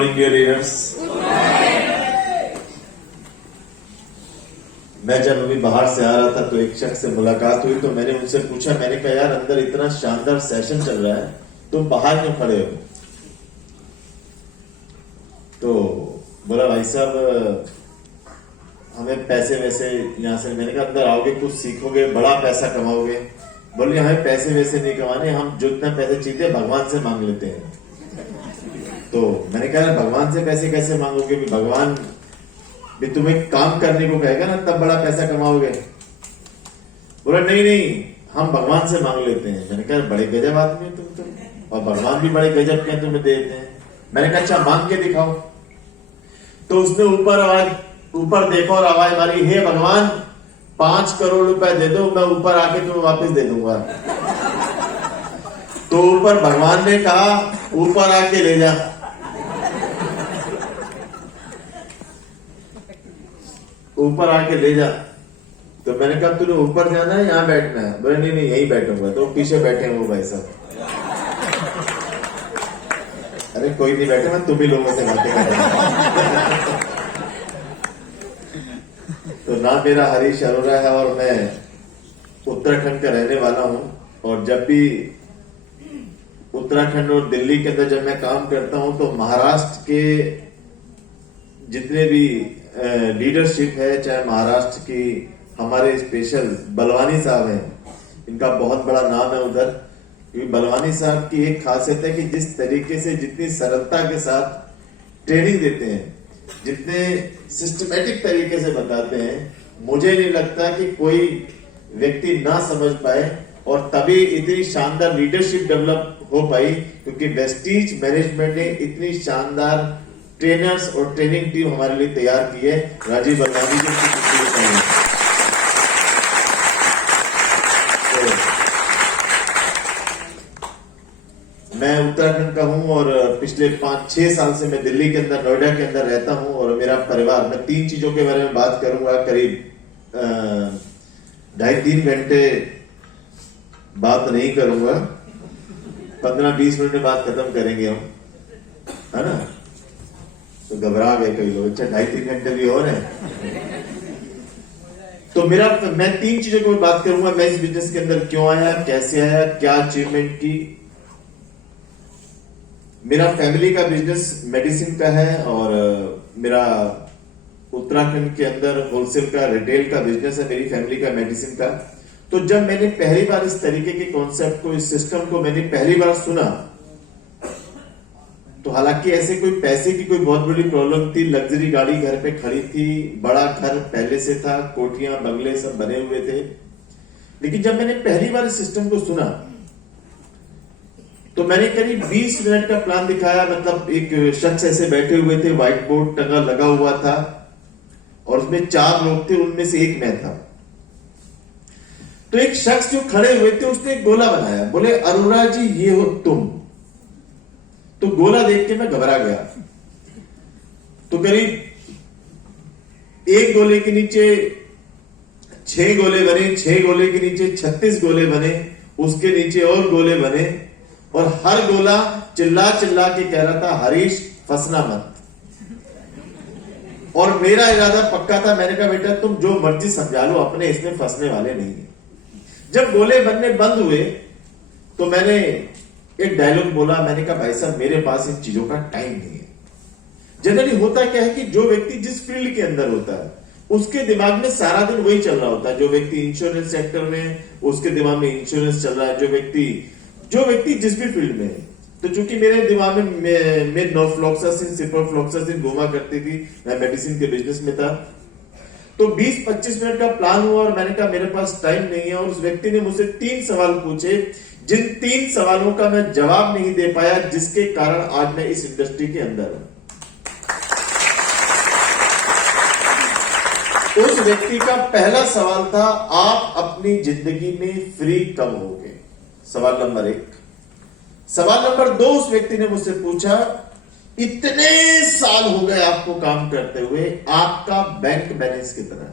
Morning dear leaders. मैं जब अभी बाहर से आ रहा था तो एक शख्स से मुलाकात हुई, तो मैंने उनसे पूछा, मैंने कहा यार अंदर इतना शानदार सेशन चल रहा है, तुम बाहर क्यों खड़े हो? तो बोला भाई साहब हमें पैसे वैसे यहाँ से, मैंने कहा अंदर आओगे कुछ सीखोगे, बड़ा पैसा कमाओगे। बोले हमें पैसे वैसे नहीं कमाने, हम जितना पैसे चाहिए भगवान से मांग लेते हैं। तो मैंने कहा भगवान से पैसे कैसे मांगोगे? भी भगवान भी तुम्हें काम करने को कहेगा ना, तब बड़ा पैसा कमाओगे। बोला नहीं नहीं हम भगवान से मांग लेते हैं। मैंने कहा बड़े गजब आदमी हो तुम तो, और भगवान भी बड़े गजब के तुम्हें देते हैं। मैंने कहा अच्छा मांग के दिखाओ। तो उसने ऊपर देखो और आवाज मारी, हे भगवान 5 करोड़ रुपए दे दो, मैं ऊपर आके तुम्हें वापस दे दूंगा। तो ऊपर भगवान ने कहा ऊपर आके ले जा। ऊपर आके ले जा। तो मैंने कहा तूने ऊपर जाना है यहां बैठना है? बोले नहीं नहीं यहीं बैठूंगा। तो पीछे बैठे हैं वो भाई साहब। अरे कोई नहीं बैठे, मैं तुम ही लोगों से बातें कर रहा हूं। तो नाम मेरा हरीश अरोड़ा है और मैं उत्तराखंड का रहने वाला हूं। और जब भी उत्तराखंड और दिल्ली के अंदर जब मैं काम करता हूं तो महाराष्ट्र के जितने भी लीडरशिप है, चाहे महाराष्ट्र की हमारे स्पेशल बलवानी साहब हैं, इनका बहुत बड़ा नाम है उधर। क्योंकि बलवानी साहब की एक खासियत है कि जिस तरीके से, जितनी सरलता के साथ ट्रेनिंग देते हैं, जितने सिस्टमेटिक तरीके से बताते हैं, मुझे नहीं लगता कि कोई व्यक्ति ना समझ पाए। और तभी इतनी शानदार लीडरशिप डेवलप हो पाई, क्योंकि वेस्टीज मैनेजमेंट ने इतनी शानदार ट्रेनर्स और ट्रेनिंग टीम हमारे लिए तैयार की है। राजीव बलवानी जी मैं उत्तराखंड का हूं और पिछले 5-6 साल से मैं दिल्ली के अंदर, नोएडा के अंदर रहता हूं। और मेरा परिवार, मैं 3 चीजों के बारे में बात करूंगा। करीब 2.5-3 घंटे बात नहीं करूंगा, 15-20 मिनट में बात खत्म करेंगे हम, है ना? तो घबरा गए कई लोग। अच्छा 2.5-3 घंटे भी हो रहे हैं। तो मैं 3 चीजों की बात करूंगा। मैं इस बिजनेस के अंदर क्यों आया, कैसे आया, क्या अचीवमेंट की। मेरा फैमिली का बिजनेस मेडिसिन का है और मेरा उत्तराखंड के अंदर होलसेल का, रिटेल का बिजनेस है मेरी फैमिली का, मेडिसिन का। तो जब मैंने पहली बार इस तरीके के कॉन्सेप्ट को, इस सिस्टम को मैंने पहली बार सुना, तो हालांकि ऐसे कोई पैसे की कोई बहुत बड़ी प्रॉब्लम थी, लग्जरी गाड़ी घर पे खड़ी थी, बड़ा घर पहले से था, कोठियां बंगले सब बने हुए थे। लेकिन जब मैंने पहली बार इस सिस्टम को सुना तो मैंने करीब 20 मिनट का प्लान दिखाया। मतलब एक शख्स ऐसे बैठे हुए थे, व्हाइट बोर्ड टंगा लगा हुआ था और उसमें 4 लोग थे, उनमें से एक मैं था। तो एक शख्स जो खड़े हुए थे उसने एक गोला बनाया, बोले अरोड़ा जी ये हो तुम। तो गोला देख के मैं घबरा गया। तो करीब एक गोले के नीचे 6 गोले बने, 6 गोले के नीचे 36 गोले बने, उसके नीचे और गोले बने, और हर गोला चिल्ला चिल्ला के कह रहा था हरीश फंसना मत। और मेरा इरादा पक्का था। मैंने कहा बेटा तुम जो मर्जी समझा लो, अपने इसमें फंसने वाले नहीं है। जब गोले बनने बंद हुए तो मैंने एक डायलॉग बोला। मैंने कहा भाई साहब मेरे पास इन चीजों का टाइम नहीं है। जनरली होता क्या है कि जो व्यक्ति जिस फील्ड के अंदर होता है उसके दिमाग में सारा दिन वही चल रहा होता है। जो व्यक्ति इंश्योरेंस सेक्टर में, उसके दिमाग में इंश्योरेंस चल रहा है। जो व्यक्ति जिस भी फील्ड में है। तो चूंकि मेरे दिमाग में नॉर्फ्लॉक्सासिन, सिप्रोफ्लॉक्सासिन घूमा करती थी, मैं मेडिसिन के बिजनेस में था। तो 20-25 मिनट का प्लान हुआ और मैंने कहा मेरे पास टाइम नहीं है। और उस व्यक्ति ने मुझसे 3 सवाल पूछे, जिन 3 सवालों का मैं जवाब नहीं दे पाया, जिसके कारण आज मैं इस इंडस्ट्री के अंदर हूं। उस व्यक्ति का पहला सवाल था, आप अपनी जिंदगी में फ्री कब होगे? सवाल नंबर 1। सवाल नंबर 2, उस व्यक्ति ने मुझसे पूछा, इतने साल हो गए आपको काम करते हुए, आपका बैंक बैलेंस कितना है?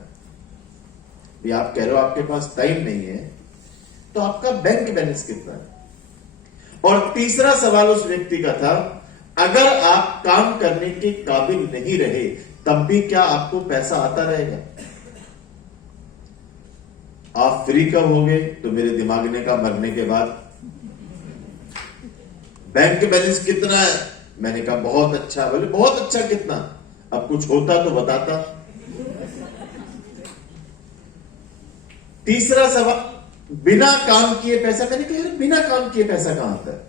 भी आप कह रहे हो आपके पास टाइम नहीं है, तो आपका बैंक बैलेंस कितना है? और तीसरा सवाल उस व्यक्ति का था, अगर आप काम करने के काबिल नहीं रहे तब भी क्या आपको पैसा आता रहेगा? आप फ्री कब होगे? तो मेरे दिमाग ने कहा मरने के बाद। बैंक बैलेंस कितना है? मैंने कहा बहुत अच्छा। बोले बहुत अच्छा कितना? अब कुछ होता तो बताता। तीसरा सवाल, बिना काम किए पैसा। मैंने कहा यार बिना काम किए पैसा कहां आता है?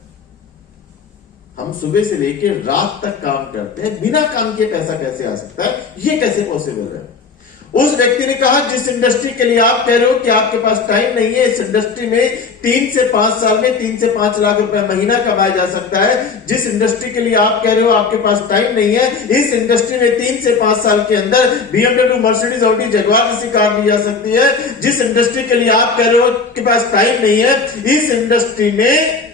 हम सुबह से लेकर रात तक काम करते हैं, बिना काम किए पैसा कैसे आ सकता है? ये कैसे पॉसिबल है? उस व्यक्ति ने कहा जिस इंडस्ट्री के लिए आप कह रहे हो कि आपके पास टाइम नहीं है, इस इंडस्ट्री में 3 से 5 साल में 3 से 5 लाख रुपए महीना कमाया जा सकता है। जिस इंडस्ट्री के लिए आप कह रहे हो आपके पास टाइम नहीं है, इस इंडस्ट्री में 3 से 5 साल के अंदर BMW, मर्सिडीज, ऑडी, जगुआर जैसी कार ली जा सकती है। जिस इंडस्ट्री के लिए आप कह रहे हो आपके पास टाइम नहीं है, इस इंडस्ट्री में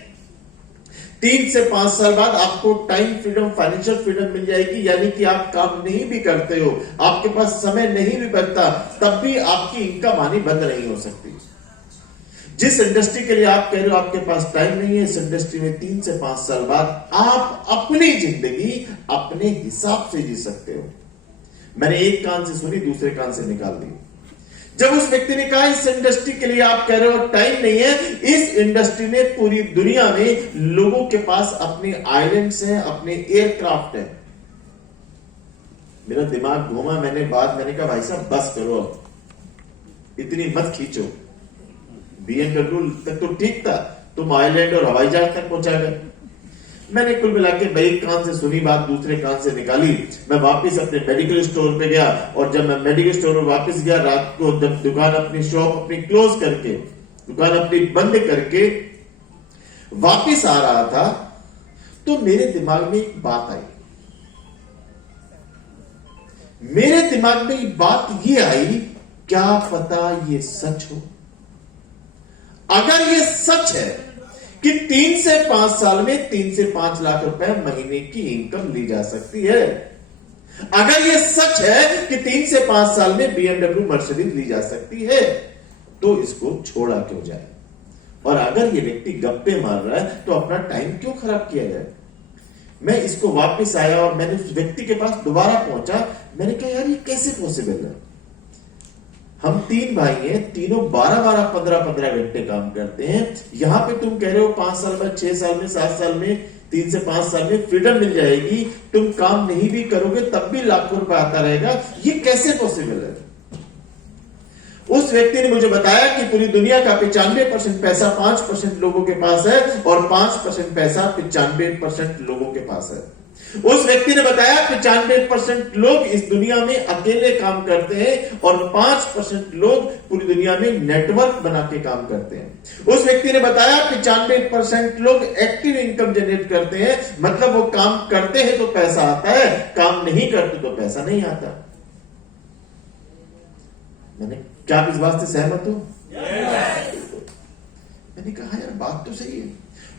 3 से 5 साल बाद आपको टाइम फ्रीडम, फाइनेंशियल फ्रीडम मिल जाएगी। यानी कि आप काम नहीं भी करते हो, आपके पास समय नहीं भी बचता, तब भी आपकी इनकम आनी बंद नहीं हो सकती। जिस इंडस्ट्री के लिए आप कह रहे हो आपके पास टाइम नहीं है, इस इंडस्ट्री में 3 से 5 साल बाद आप अपनी जिंदगी अपने हिसाब से जी सकते हो। मैंने एक कान से सुनी, दूसरे कान से निकाल दी। जब उस व्यक्ति ने कहा इस इंडस्ट्री के लिए आप कह रहे हो टाइम नहीं है, इस इंडस्ट्री में पूरी दुनिया में लोगों के पास अपने आइलैंड्स हैं, अपने एयरक्राफ्ट हैं। मेरा दिमाग घूमा, मैंने कहा भाई साहब बस करो, इतनी मत खींचो। BMW तक तो ठीक था, तुम आइलैंड और हवाई जहाज तक पहुंचा गए। मैंने कुल मिला के एक कान से सुनी बात, दूसरे कान से निकाली। मैं वापस अपने मेडिकल स्टोर पे गया, और जब मैं मेडिकल स्टोर में वापस गया रात को, जब दुकान अपनी शॉप अपनी क्लोज करके, दुकान अपनी बंद करके वापस आ रहा था, तो मेरे दिमाग में एक बात आई। मेरे दिमाग में एक बात ये आई, क्या पता ये सच हो। अगर ये सच है कि 3 से 5 साल में 3 से 5 लाख रुपए महीने की इनकम ली जा सकती है, अगर ये सच है कि 3 से 5 साल में BMW, मर्सिडीज ली जा सकती है, तो इसको छोड़ा क्यों जाए? और अगर ये व्यक्ति गप्पे मार रहा है तो अपना टाइम क्यों खराब किया जाए? मैं इसको वापस आया और मैंने उस व्यक्ति के पास दोबारा पहुंचा। मैंने कहा यार ये कैसे पॉसिबल है? हम 3 भाई हैं, तीनों 12-12, 15-15 घंटे काम करते हैं। यहां पे तुम कह रहे हो 5 साल में, 6 साल में, 7 साल में, 3 से 5 साल में फ्रीडम मिल जाएगी, तुम काम नहीं भी करोगे तब भी लाखों रुपए आता रहेगा। ये कैसे पॉसिबल है? उस व्यक्ति ने मुझे बताया कि पूरी दुनिया का 95% पैसा 5% लोगों के पास है, और 5% पैसा 95% लोगों के पास है। उस व्यक्ति ने बताया 95% लोग इस दुनिया में अकेले काम करते हैं, और 5% लोग पूरी दुनिया में नेटवर्क बना के काम करते हैं। उस व्यक्ति ने बताया 95% लोग एक्टिव इनकम जनरेट करते हैं, मतलब वो काम करते हैं तो पैसा आता है, काम नहीं करते तो पैसा नहीं आता। मैंने, क्या आप इस बात से सहमत हो? मैंने कहा यार बात तो सही है।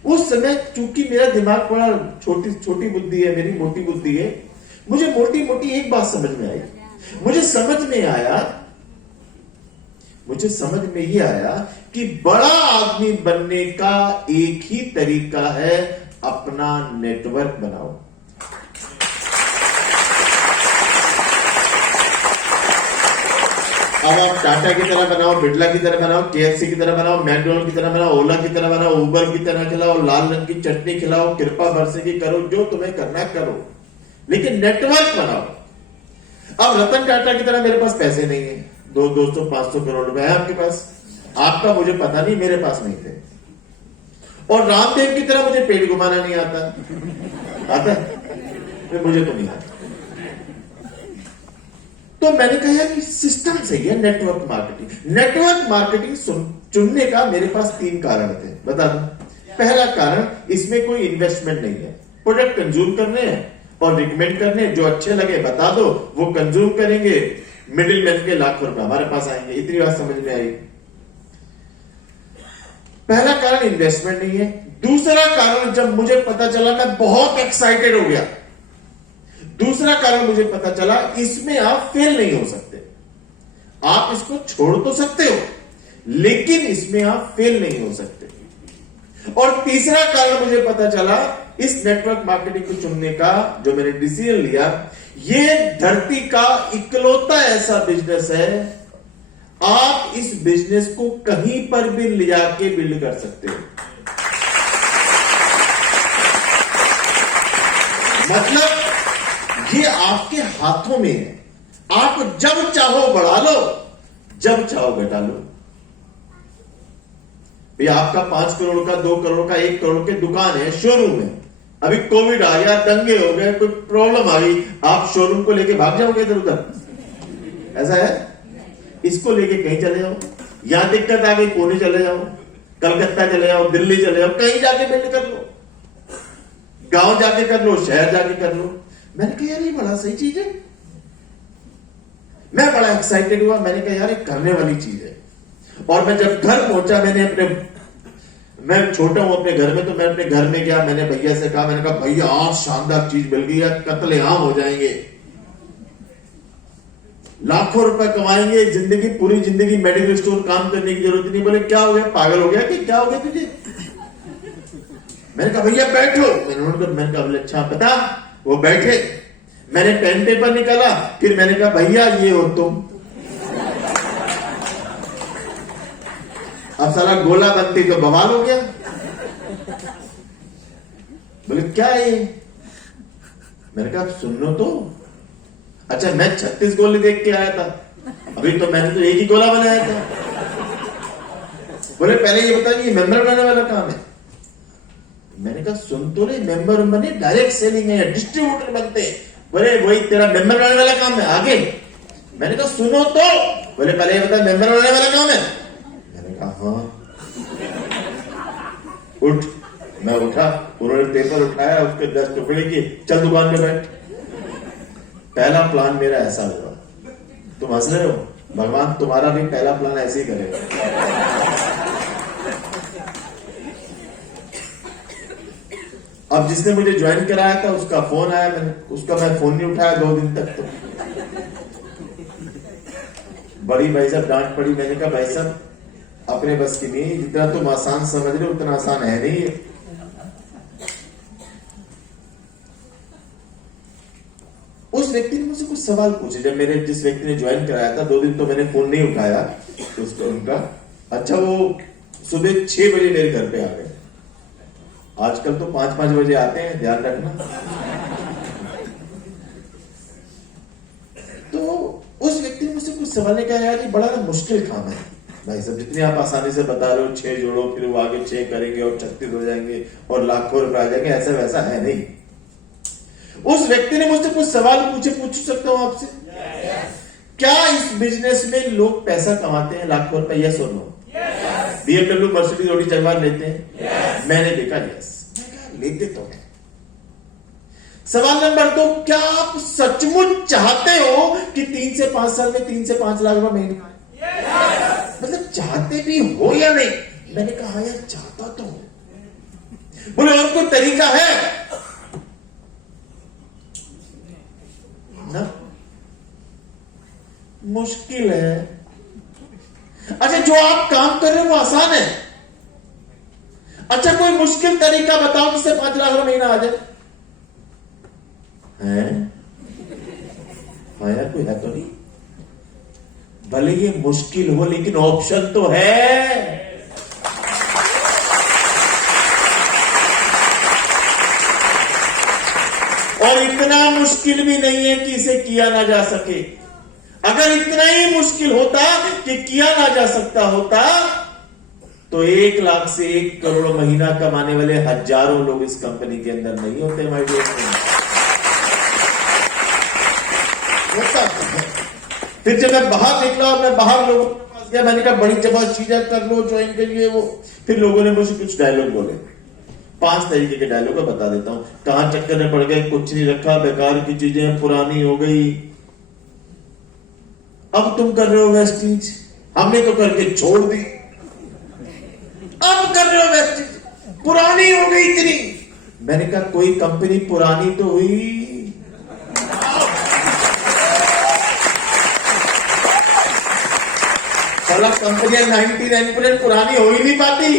उस समय चूंकि मेरा दिमाग बड़ा छोटी बुद्धि है, मेरी मोटी बुद्धि है, मुझे मोटी एक बात समझ में आई। मुझे समझ में ये आया कि बड़ा आदमी बनने का एक ही तरीका है, अपना नेटवर्क बनाओ। अब आप टाटा की तरह बनाओ, बिरला की तरह बनाओ, KFC की तरह बनाओ, मैकडोनल्ड की तरह बनाओ, ओला की तरह बनाओ, उबर की तरह खिलाओ, लाल रंग की चटनी खिलाओ, कृपा बरसेगी करो, जो तुम्हें करना करो, लेकिन नेटवर्क बनाओ। अब रतन टाटा की तरह मेरे पास पैसे नहीं है, 200-500 करोड़ रुपए है आपके पास, आपका मुझे पता नहीं, मेरे पास नहीं थे। और रामदेव की तरह मुझे पेड़ घुमाना नहीं आता मुझे तो नहीं आता। तो मैंने कहा यार सिस्टम सही है, नेटवर्क मार्केटिंग। नेटवर्क मार्केटिंग चुनने का मेरे पास 3 कारण थे, बता दूं। पहला कारण, इसमें कोई इन्वेस्टमेंट नहीं है, प्रोडक्ट कंज्यूम करने हैं और रिकमेंड करने हैं, जो अच्छे लगे बता दो, वो कंज्यूम करेंगे, मिडिल मैन के लाखों रुपए हमारे पास आएंगे। इतनी बात समझ में आई। पहला कारण इन्वेस्टमेंट नहीं है। दूसरा कारण, जब मुझे पता चला मैं बहुत एक्साइटेड हो गया। दूसरा कारण मुझे पता चला, इसमें आप फेल नहीं हो सकते, आप इसको छोड़ तो सकते हो लेकिन इसमें आप फेल नहीं हो सकते। और तीसरा कारण मुझे पता चला इस नेटवर्क मार्केटिंग को चुनने का जो मैंने डिसीजन लिया, ये धरती का इकलौता ऐसा बिजनेस है, आप इस बिजनेस को कहीं पर भी ले जाके बिल्ड कर सकते हो। मतलब ये आपके हाथों में है, आप जब चाहो बढ़ा लो, जब चाहो घटा लो। भैया आपका 5 करोड़ का, 2 करोड़ का, 1 करोड़ की दुकान है, शोरूम है, अभी कोविड आ गया, दंगे हो गए, कोई प्रॉब्लम आ गई, आप शोरूम को लेके भाग जाओगे इधर उधर? ऐसा है? इसको लेके कहीं चले जाओ, यहां दिक्कत आ गई पुणे चले जाओ, कलकत्ता चले जाओ, दिल्ली चले जाओ, कहीं जाके बिल्ड कर लो, गांव जाके कर लो, शहर जाके कर लो। मैंने कहा यार ये बड़ा सही चीज है, मैं बड़ा एक्साइटेड हुआ। मैंने कहा यार ये करने वाली चीज है। और मैं जब घर पहुंचा, मैं छोटा हूं अपने घर में, तो मैं अपने घर में गया, मैंने भैया से कहा, मैंने कहा भैया आज शानदार चीज मिल गई है, कत्लेआम हो जाएंगे, लाखों रुपए कमाएंगे, जिंदगी पूरी जिंदगी मेडिकल स्टोर काम करने की जरूरत नहीं। बोले क्या हो गया, पागल हो गया कि क्या हो गया तुझे? मैंने कहा भैया बैठो। मैंने कहा बोले अच्छा बता। वो बैठे, मैंने पेन पेपर निकाला, फिर मैंने कहा भैया ये हो तुम। अब साला गोला बनती तो बवाल हो गया। बोले क्या है ये? मैंने कहा सुन लो तो। अच्छा मैं 36 गोले देख के आया था, अभी तो मैंने तो एक ही गोला बनाया था। बोले पहले ये बता कि मेंबर बनाने वाला काम है। मैंने कहा सुन तो नहीं, मेंबर बने डायरेक्ट सेलिंग है, डिस्ट्रीब्यूटर बनते हैं। बोले वही तेरा मेंबर बनाने वाला काम है आगे। मैंने कहा सुनो तो। बोले पहले ये बता मेंबर बनाने वाला काम है। मैंने कहा हाँ। उठ। मैं उठा, उन्होंने पेपर उठाया, उसके 10 टुकड़े किए, चल दुकान पे बैठ। पहला प्लान मेरा ऐसा हुआ। तुम हंस रहे हो, भगवान तुम्हारा भी पहला प्लान ऐसे ही करेगा। अब जिसने मुझे ज्वाइन कराया था उसका फोन आया, मैं फोन नहीं उठाया 2 दिन तक। तो बड़ी भाई साहब डांट पड़ी। मैंने कहा भाई साहब अपने बस की नहीं, जितना तुम आसान समझ रहे हो उतना आसान है नहीं है। उस व्यक्ति ने मुझसे कुछ सवाल पूछे। जब जिस व्यक्ति ने ज्वाइन कराया था 2 दिन तो मैंने फोन नहीं उठाया उसको उनका। अच्छा वो सुबह 6 बजे मेरे घर पे आ गए। आजकल तो 5-5 बजे आते हैं, ध्यान रखना। तो उस व्यक्ति ने मुझसे कुछ सवाल कहा, यार ये बड़ा ना मुश्किल काम है भाई साहब, जितनी आप आसानी से बता रहे हो 6 जोड़ो, फिर वो आगे 6 करेंगे और 36 हो जाएंगे और लाखों रुपए आ जाएंगे, ऐसा वैसा है नहीं। उस व्यक्ति ने मुझसे कुछ सवाल पूछे, पूछ सकता हूं आपसे? क्या इस बिजनेस में लोग पैसा कमाते हैं लाखों रुपए? यस और नो? BMW मर्सिडीज ऑडी जगवार लेते हैं? मैंने देखा यस। लेते तो है। सवाल नंबर 2, क्या आप सचमुच चाहते हो कि 3 से 5 साल में 3 से 5 लाख रुपए महीने का? मतलब चाहते भी हो या नहीं? मैंने कहा यार चाहता तो हूं। बोले और कोई तरीका है ना? मुश्किल है। अच्छा जो आप काम कर रहे हो वो आसान है। अच्छा कोई मुश्किल तरीका बताओ जिससे 5 लाख रुपए महीना आ जाए। है? हाँ यार कोई है तो नहीं। भले ये मुश्किल हो लेकिन ऑप्शन तो है। और इतना मुश्किल भी नहीं है कि इसे किया ना जा सके। अगर इतना ही मुश्किल होता कि किया ना जा सकता होता तो 1 लाख से 1 करोड़ महीना कमाने वाले हजारों लोग इस कंपनी के अंदर नहीं होते माय डियर फ्रेंड्स। फिर जब मैं बाहर निकला और मैं बाहर लोगों के पास गया, मैंने कहा बड़ी जबरदस्त चीजें कर लो, ज्वाइन करिए वो। फिर लोगों ने मुझे कुछ डायलॉग बोले, 5 तरीके के डायलॉग बता देता हूं। कहां चक्कर में पड़ गए, कुछ नहीं रखा, बेकार की चीजें, पुरानी हो गई, अब तुम कर रहे हो वेस्टिज, हमने तो करके छोड़ दी, अब कर रहे हो वेस्टिज, पुरानी हो गई इतनी। मैंने कहा कोई कंपनी पुरानी तो हुई। साला कंपनियां 99% पुरानी हो ही नहीं पाती।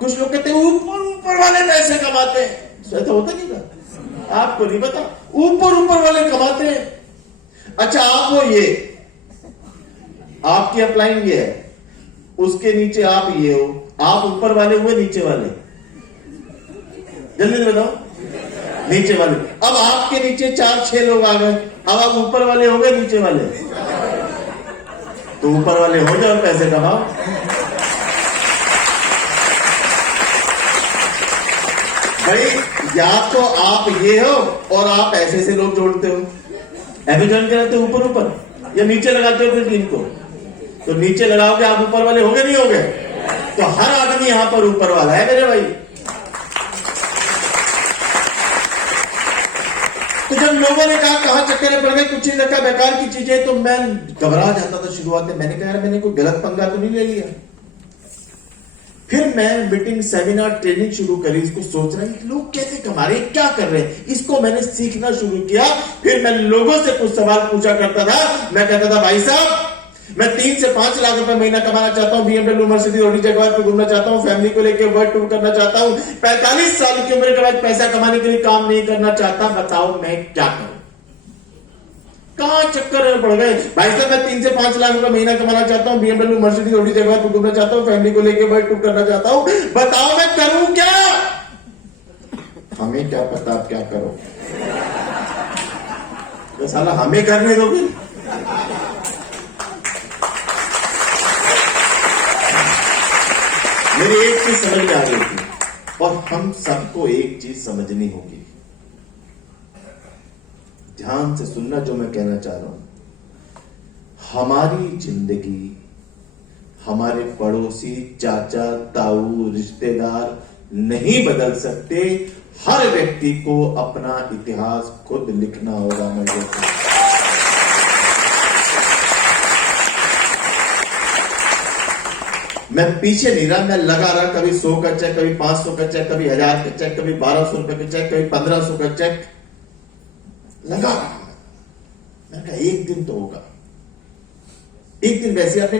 कुछ लोग कहते हैं ऊपर ऊपर वाले पैसे कमाते हैं, ऐसा होता नहीं था, आपको नहीं पता, ऊपर ऊपर वाले कमाते हैं। अच्छा आप हो ये, आपकी अपलाइन ये है, उसके नीचे आप ये हो, आप ऊपर वाले हुए नीचे वाले, जल्दी बताओ, नीचे वाले। अब आपके नीचे 4-6 लोग आ गए, अब आप ऊपर वाले हो गए नीचे वाले, तो ऊपर वाले हो जाओ, पैसे कमाओ। भाई या तो आप ये हो और आप ऐसे से लोग जोड़ते हो, ऐसे ज्वाइन कराते हो ऊपर ऊपर, या नीचे लगाते हो फिर टीम को, तो नीचे लगाओगे आप ऊपर वाले हो गए नहीं हो गए, तो हर आदमी यहां पर ऊपर वाला है मेरे भाई। तो जब लोगों ने कहा चक्कर में पड़ गए, कुछ नहीं रखा, बेकार की चीजें, तो मैं घबरा जाता था शुरुआत में। मैंने कहा यार मैंने कोई गलत पंगा तो नहीं ले लिया। फिर मैं मीटिंग, सेमिनार, ट्रेनिंग शुरू करी, इसको सोच रहा हूं लोग कैसे कमा रहे हैं, क्या कर रहे हैं, इसको मैंने सीखना शुरू किया। फिर मैं लोगों से कुछ सवाल पूछा करता था। मैं कहता था भाई साहब मैं 3 से 5 लाख रुपए महीना कमाना चाहता हूं, BMW, मर्सिडीज, ऑडी, जगुआर पे घूमना चाहता हूं, फैमिली को लेकर वर्ल्ड टूर करना चाहता हूं, 45 साल की उम्र के बाद पैसा कमाने के लिए काम नहीं करना चाहता, बताओ मैं क्या करूं। कहां चक्कर में पड़ गए भाई साहब, मैं 3 से 5 लाख रुपए महीना कमाना चाहता हूं, BMW, मर्सिडीज, ऑडी, जगुआर पे घूमना चाहता हूं, फैमिली को लेकर वर्ल्ड टूर करना चाहता हूं, बताओ मैं करूं क्या। हमें क्या पता आप क्या करो, तो साला हमें करने दो फिर। मेरी एक चीज समझ में आ गई थी, और हम सबको एक चीज समझनी होगी, ध्यान से सुनना जो मैं कहना चाह रहा हूं। हमारी जिंदगी हमारे पड़ोसी, चाचा, ताऊ, रिश्तेदार नहीं बदल सकते। हर व्यक्ति को अपना इतिहास खुद लिखना होगा। मैं पीछे नहीं रहा, मैं लगा रहा, कभी 100 का चेक, कभी 500 का चेक, कभी 1000 का चेक, कभी 1200 रुपए का चेक, कभी 1500 का चेक लगा रहा। मैंने कहा एक दिन तो होगा, एक दिन। वैसे आपने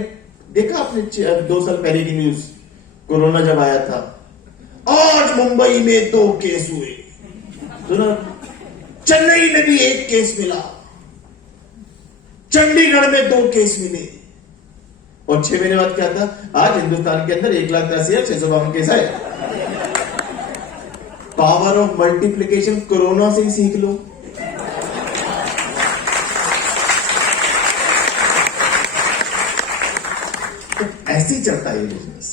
देखा, आपने 2 साल पहले की न्यूज, कोरोना जब आया था, आज मुंबई में 2 केस हुए, सुना, चेन्नई में भी 1 केस मिला, चंडीगढ़ में 2 केस मिले, और 6 महीने बाद क्या था, आज हिंदुस्तान के अंदर 1,83,652 केस आए। पावर ऑफ मल्टीप्लिकेशन कोरोना से ही सीख लो। तो ऐसे ही चलता है ये बिजनेस।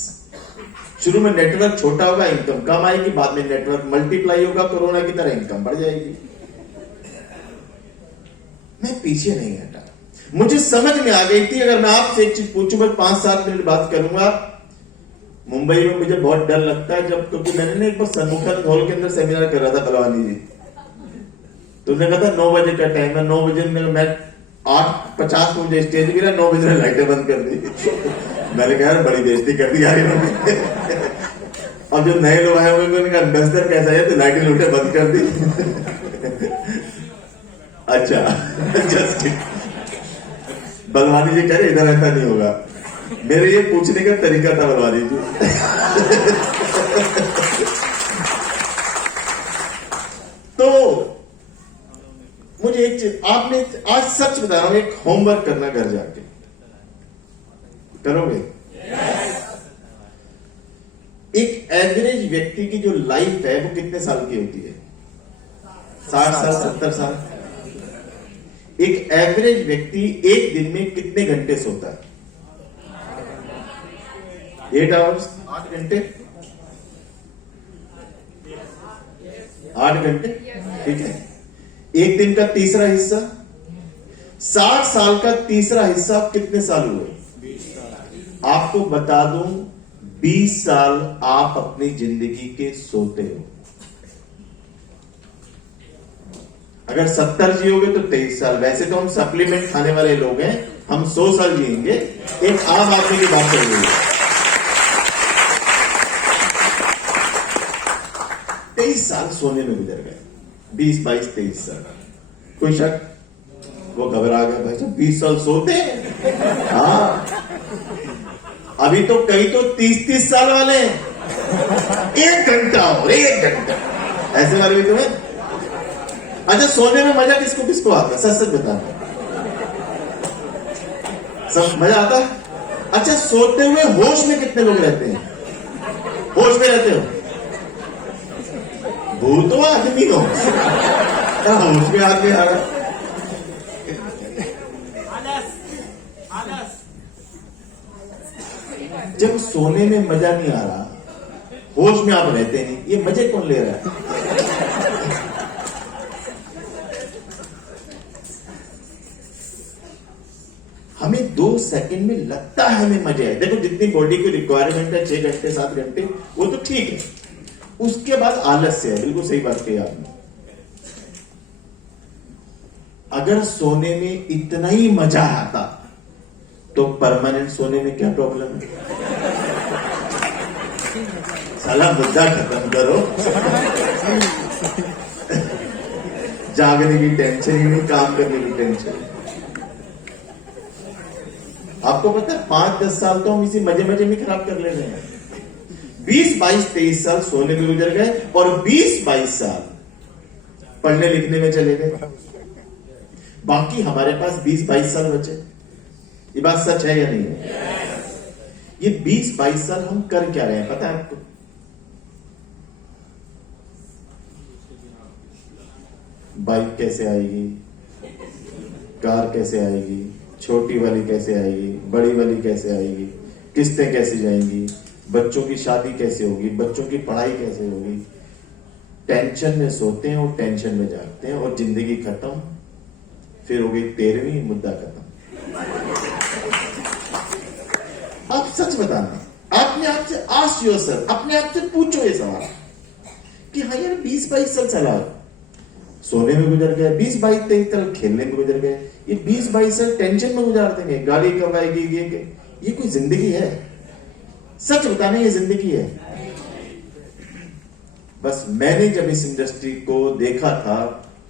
शुरू में नेटवर्क छोटा होगा, इनकम कम आएगी, बाद में नेटवर्क मल्टीप्लाई होगा, कोरोना की तरह इनकम बढ़ जाएगी। मैं पीछे नहीं हटा, मुझे समझ में आ गई थी। अगर मैं आपसे एक चीज पूछूं, मैं 5-7 मिनट बात करूंगा। मुंबई में मुझे बहुत डर लगता है, जब, क्योंकि मैंने एक बार सन्मुखन हॉल के अंदर सेमिनार कर रहा था बलवानी जी, तो उसने कहा था 9 बजे का टाइम है, 9 बजे में मैं 8:50 को मुझे स्टेज गिरा, 9 बजे लाइटें बंद कर दी। मैंने कहा यार बड़ी बेइज्जती कर दी यार इन्होंने। और जो नए लोग आए हुए उन्होंने कहा अम्बेसडर कैसा है, तो लाइटें लूटे बंद कर दी। अच्छा बलवानी जी कह रहे इधर ऐसा नहीं होगा। मेरे ये पूछने का तरीका था बलवानी जी। तो मुझे एक चीज, आपने आज सच बता रहा हूं, एक होमवर्क करना घर जाके, करोगे? एक एवरेज व्यक्ति की जो लाइफ है वो कितने साल की होती है? 60 साल, 70 साल। एक एवरेज व्यक्ति एक दिन में कितने घंटे सोता है? 8 आवर्स, 8 घंटे, 8 घंटे, ठीक है। एक दिन का तीसरा हिस्सा, 60 साल का तीसरा हिस्सा कितने साल हुए? आपको बता दूं, 20 साल आप अपनी जिंदगी के सोते हो। अगर 70 जियोगे तो 23 साल। वैसे तो हम सप्लीमेंट खाने वाले लोग हैं, हम 100 साल जिएंगे। एक आम आदमी की बात कर रही है। 23 साल सोने में गुजर गए, 20, 22, 23 साल। कोई शक? वो घबरा गया, भाई साहब 20 साल सोते हैं? हाँ, अभी तो कई तो 30-30 साल वाले हैं। 1 घंटा और 1 घंटा ऐसे वाले भी तुम्हें। अच्छा, सोने में मजा किसको किसको आता है? सच सच बताना, सब मजा आता है? अच्छा, सोते हुए होश में कितने लोग रहते हैं? होश में रहते हो? भूत हो आदमी हो? होश में आदमी आ रहा। जब सोने में मजा नहीं आ रहा, होश में आप रहते नहीं, ये मजे कौन ले रहा है? हमें 2 सेकंड में लगता है हमें मजा है। देखो, जितनी बॉडी की रिक्वायरमेंट है 6 घंटे 7 घंटे, वो तो ठीक है। उसके बाद आलस्य है। बिल्कुल सही बात कही आपने। अगर सोने में इतना ही मजा आता तो परमानेंट सोने में क्या प्रॉब्लम है? साला मुद्दा खत्म करो। जागने की टेंशन ही नहीं, काम करने की टेंशन। आपको पता है 5-10 साल तो हम इसी मजे मजे में खराब कर ले रहे हैं। 20-22-23 साल सोने में गुजर गए और 20-22 साल पढ़ने लिखने में चले गए। बाकी हमारे पास 20-22 साल बचे। ये बात सच है या नहीं है? ये 20-22 साल हम कर क्या रहे हैं पता है आपको? बाइक कैसे आएगी, कार कैसे आएगी, छोटी वाली कैसे आएगी, बड़ी वाली कैसे आएगी, किस्तें कैसे जाएंगी, बच्चों की शादी कैसे होगी, बच्चों की पढ़ाई कैसे होगी। टेंशन में सोते हैं और टेंशन में जागते हैं और जिंदगी खत्म। फिर हो गई 13वीं, मुद्दा खत्म। आप सच बताना, आपने आपसे आस्क योरसेल्फ, अपने आप से पूछो ये सवाल कि हाँ यार 20-22 साल चला, सोने में गुजर गया, 20-22-23 साल खेलने में गुजर गए, ये 20-22 साल टेंशन में गुजार देंगे, गाड़ी कब आएगी, ये कोई जिंदगी है? सच बताना, ये जिंदगी है? बस मैंने जब इस इंडस्ट्री को देखा था,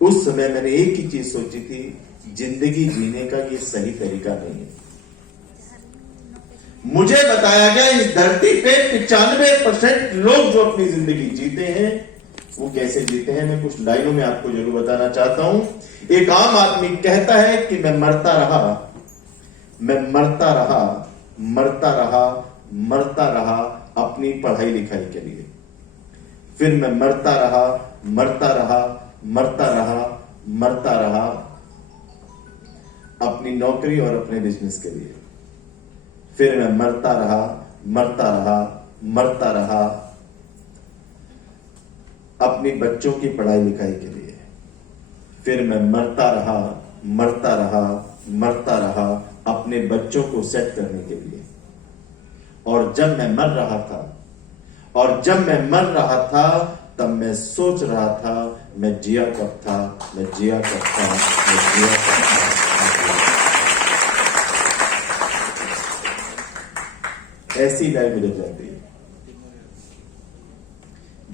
उस समय मैंने एक ही चीज सोची थी, जिंदगी जीने का ये सही तरीका नहीं है। मुझे बताया गया इस धरती पे 95% लोग जो अपनी जिंदगी जीते हैं वो कैसे जीते हैं। मैं कुछ लाइनों में आपको जरूर बताना चाहता हूं। एक आम आदमी कहता है कि मैं मरता रहा, मैं मरता रहा, मरता रहा, मरता रहा अपनी पढ़ाई लिखाई के लिए। फिर मैं मरता रहा, मरता रहा, मरता रहा, मरता रहा अपनी नौकरी और अपने बिजनेस के लिए। फिर मैं मरता रहा, मरता रहा, मरता रहा अपनी बच्चों की पढ़ाई लिखाई के लिए। फिर मैं मरता रहा, मरता रहा, मरता रहा अपने बच्चों को सेट करने के लिए। और जब मैं मर रहा था, और जब मैं मर रहा था, तब मैं सोच रहा था मैं जिया कब था, मैं जिया कब था, मैं जिया कब था। ऐसी लाइफ गुजर जाती है।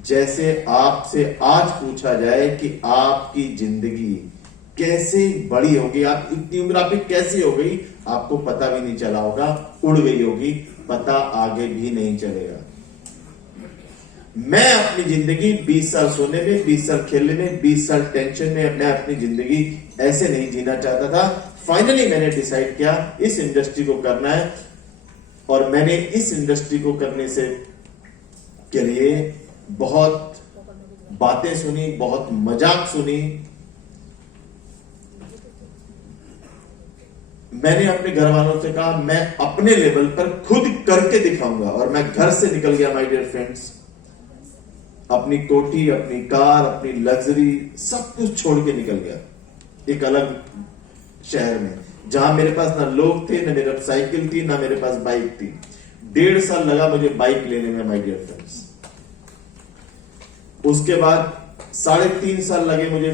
जैसे आपसे आज पूछा जाए कि आपकी जिंदगी कैसे बड़ी होगी, आप इतनी उम्र आपकी कैसी हो गई, आपको पता भी नहीं चला होगा, उड़ गई होगी, पता आगे भी नहीं चलेगा। मैं अपनी जिंदगी 20 साल सोने में, 20 साल खेलने में, 20 साल टेंशन में, मैं अपनी जिंदगी ऐसे नहीं जीना चाहता था। फाइनली मैंने डिसाइड किया इस इंडस्ट्री को करना है, और मैंने इस इंडस्ट्री को करने से के लिए बहुत बातें सुनी, बहुत मजाक सुनी। मैंने अपने घर वालों से कहा मैं अपने लेवल पर खुद करके दिखाऊंगा, और मैं घर से निकल गया माय डियर फ्रेंड्स। अपनी कोठी, अपनी कार, अपनी लग्जरी सब कुछ छोड़ के निकल गया एक अलग शहर में, जहां मेरे पास ना लोग थे, ना मेरे पास साइकिल थी, ना मेरे पास बाइक थी। 1.5 साल लगा मुझे बाइक लेने में माय डियर फ्रेंड्स। उसके बाद 3.5 साल लगे मुझे,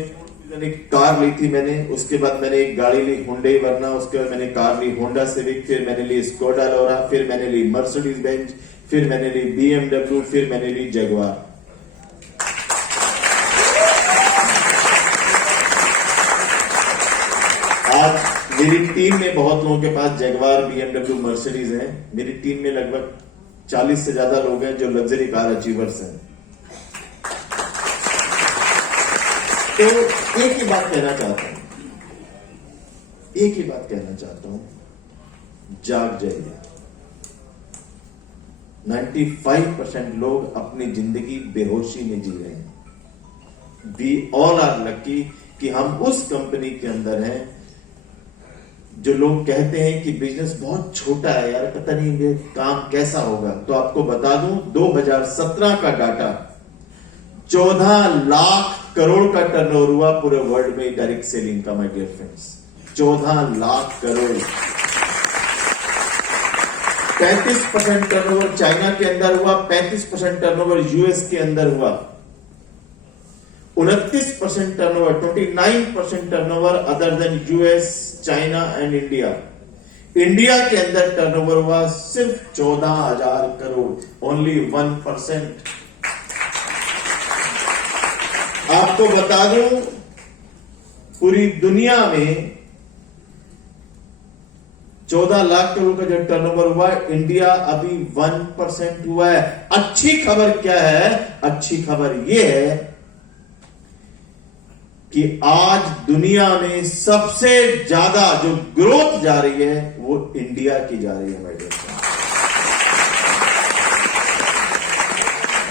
मैंने कार ली थी मैंने। उसके बाद मैंने एक गाड़ी ली हुंडई वर्ना, उसके बाद मैंने कार ली होंडा सिविक, फिर मैंने ली स्कोडा लोरा, फिर मैंने ली मर्सिडीज बेंज, फिर मैंने ली BMW, फिर मैंने ली जगुआर। आज मेरी टीम में बहुत लोगों के पास जगुआर, BMW, मर्सिडीज हैं। मेरी टीम में लगभग 40 से ज्यादा लोग हैं जो लग्जरी कार अचीवर्स हैं। तो एक ही बात कहना चाहता हूं, जाग जाइए। 95% लोग अपनी जिंदगी बेहोशी में जी रहे हैं। वी ऑल आर लकी कि हम उस कंपनी के अंदर हैं। जो लोग कहते हैं कि बिजनेस बहुत छोटा है यार, पता नहीं ये काम कैसा होगा, तो आपको बता दूं 2017 का डाटा 14 लाख करोड़ का टर्नओवर हुआ पूरे वर्ल्ड में डायरेक्ट सेलिंग का। My dear friends, 14 lakh crore. 35% turnover China के अंदर हुआ, 35% टर्नओवर यूएस के अंदर हुआ, 29% turnover, 29% turnover other than US, China and India. India के अंदर टर्नओवर हुआ सिर्फ 14,000 करोड़, ओनली 1%। आपको बता दूं पूरी दुनिया में 14 लाख करोड़ का जो टर्नओवर हुआ, इंडिया अभी 1% हुआ है। अच्छी खबर क्या है? अच्छी खबर यह है कि आज दुनिया में सबसे ज्यादा जो ग्रोथ जा रही है वो इंडिया की जा रही है माय डियर फ्रेंड्स।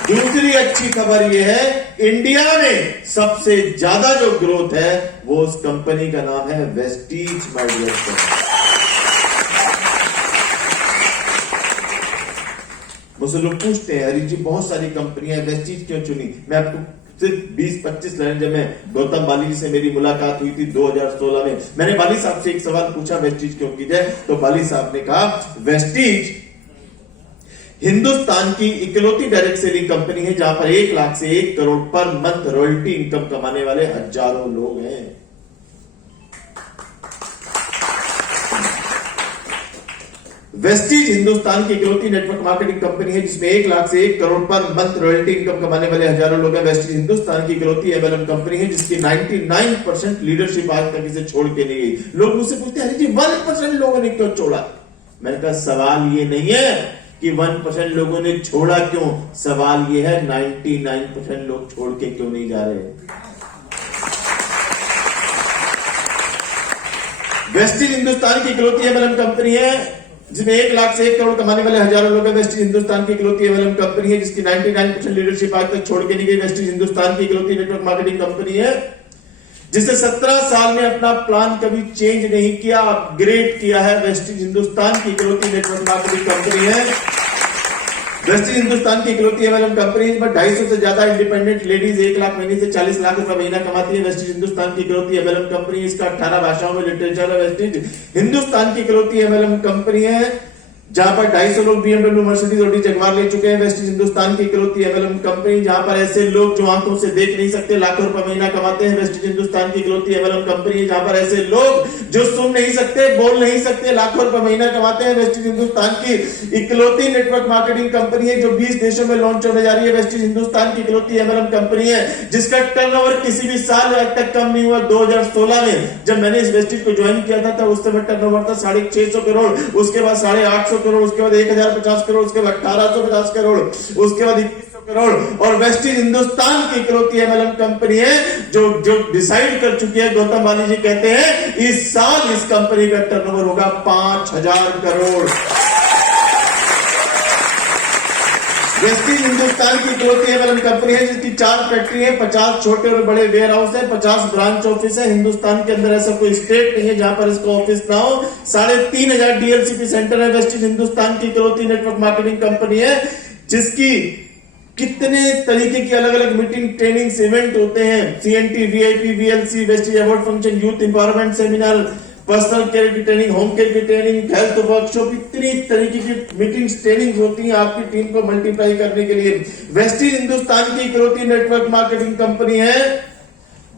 दूसरी अच्छी खबर यह है, इंडिया में सबसे ज्यादा जो ग्रोथ है वो उस कंपनी का नाम है वेस्टीज माय डियर फ्रेंड्स। मुझसे लोग पूछते हैं, हरी जी बहुत सारी कंपनियां, वेस्टीज क्यों चुनी? मैं आपको सिर्फ 20-25 लाइन, जब मैं गौतम बाली जी से मेरी मुलाकात हुई थी 2016 में, मैंने बाली साहब से एक सवाल पूछा, वेस्टीज क्यों की जाए? तो बाली साहब ने कहा वेस्टीज हिंदुस्तान की इकलौती डायरेक्ट सेलिंग कंपनी है जहां पर 1 लाख से 1 crore per month royalty income कमाने वाले हजारों लोग हैं। वेस्टीज हिंदुस्तान की इकलौती नेटवर्क मार्केटिंग कंपनी है जिसमें 1 लाख से 1 crore per month royalty income कमाने वाले हजारों लोग हैं। वेस्टीज हिंदुस्तान की इकलौती एमएलएम कंपनी है जिसकी 99% लीडरशिप आज तक इसे छोड़ के नहीं गई। लोग मुझसे पूछते हैं, अरे जी 1% लोगों ने क्यों छोड़ा? मैंने कहा सवाल ये नहीं है कि 1% लोगों ने छोड़ा क्यों, सवाल ये है 99% लोग छोड़ के क्यों नहीं जा रहे। वेस्टीज हिंदुस्तान की इकलौती एमएलएम कंपनी है जिसमें 1 लाख से 1 करोड़ कमाने वाले हजारों लोग हैं। वेस्टीज हिंदुस्तान की इकलौती एमएलएम कंपनी है जिसकी 99% लीडरशिप आज तक छोड़ के नहीं गई। वेस्टीज हिंदुस्तान की इकलौती नेटवर्क मार्केटिंग कंपनी है जिसने 17 साल में अपना प्लान कभी चेंज नहीं किया, अपग्रेड किया है। वेस्टीज हिंदुस्तान की इकलौती नेटवर्क मार्केटिंग कंपनी है। वेस्टीज हिंदुस्तान की इकलौती एमएलएम कंपनी है, 250 से ज्यादा इंडिपेंडेंट लेडीज 1 लाख महीने से 40 लाख रुपए महीना कमाती है। वेस्टीज हिंदुस्तान की इकलौती एमएलएम कंपनी, इसका 18 भाषाओं में लिटरेचर है। वेस्टीज हिंदुस्तान की इकलौती एमएलएम कंपनी है जहां पर 250 लोग बीएमडब्ल्यू, मर्सिडीज, ऑडी, जगुआर ले चुके हैं। वेस्टीज हिंदुस्तान की इकलौती एमएलएम कंपनी जहां पर ऐसे लोग जो आंखों से देख नहीं सकते लाखों रुपए महीना कमाते हैं। वेस्टीज हिंदुस्तान की इकलौती एमएलएम कंपनी जहां पर ऐसे लोग जो सुन नहीं सकते, बोल नहीं सकते, लाखों रुपए महीना कमाते हैं। वेस्टीज हिंदुस्तान की इकलौती नेटवर्क मार्केटिंग कंपनी है जो 20 देशों में लॉन्च होने जा रही है। वेस्टीज हिंदुस्तान की इकलौती एमएलएम कंपनी है जिसका टर्नओवर किसी भी साल आज तक कम नहीं हुआ। 2016 में जब मैंने इस वेस्टीज को ज्वाइन किया था उस समय टर्नओवर था 650 करोड़, उसके बाद 850 करोड़, उसके बाद 1050 करोड़, उसके बाद 1850 करोड़, उसके बाद 2100 करोड़। और वेस्टीज हिंदुस्तान की इकलौती एमएलएम कंपनी है जो डिसाइड कर चुकी है, गौतम बाली जी कहते हैं इस साल इस कंपनी का टर्नओवर होगा 5000 करोड़। वेस्टीज हिंदुस्तान की इकलौती एमएलएम कंपनी है जिसकी 4 फैक्ट्री है, 50 छोटे और बड़े वेयर हाउस है, 50 ब्रांच ऑफिस है। हिंदुस्तान के अंदर ऐसा कोई स्टेट नहीं है जहां पर इसका ऑफिस ना हो। 3500 डीएलसीपी सेंटर है। वेस्टीज हिंदुस्तान की इकलौती नेटवर्क मार्केटिंग कंपनी है जिसकी कितने तरीके की अलग अलग मीटिंग, ट्रेनिंग्स, इवेंट होते हैं, CNT, VIP, VLC, Vestige award function, youth empowerment seminar, personal care की ट्रेनिंग, होम केयर की ट्रेनिंग, हेल्थ वर्कशॉप, इतनी तरीके की मीटिंग्स, ट्रेनिंग होती हैं आपकी टीम को मल्टीप्लाई करने के लिए। वेस्टीज हिंदुस्तान की इकलौती नेटवर्क मार्केटिंग कंपनी है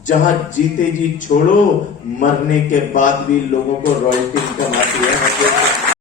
जहां जीते जी छोड़ो, मरने के बाद भी लोगों को रॉयल्टी इनकम आती है।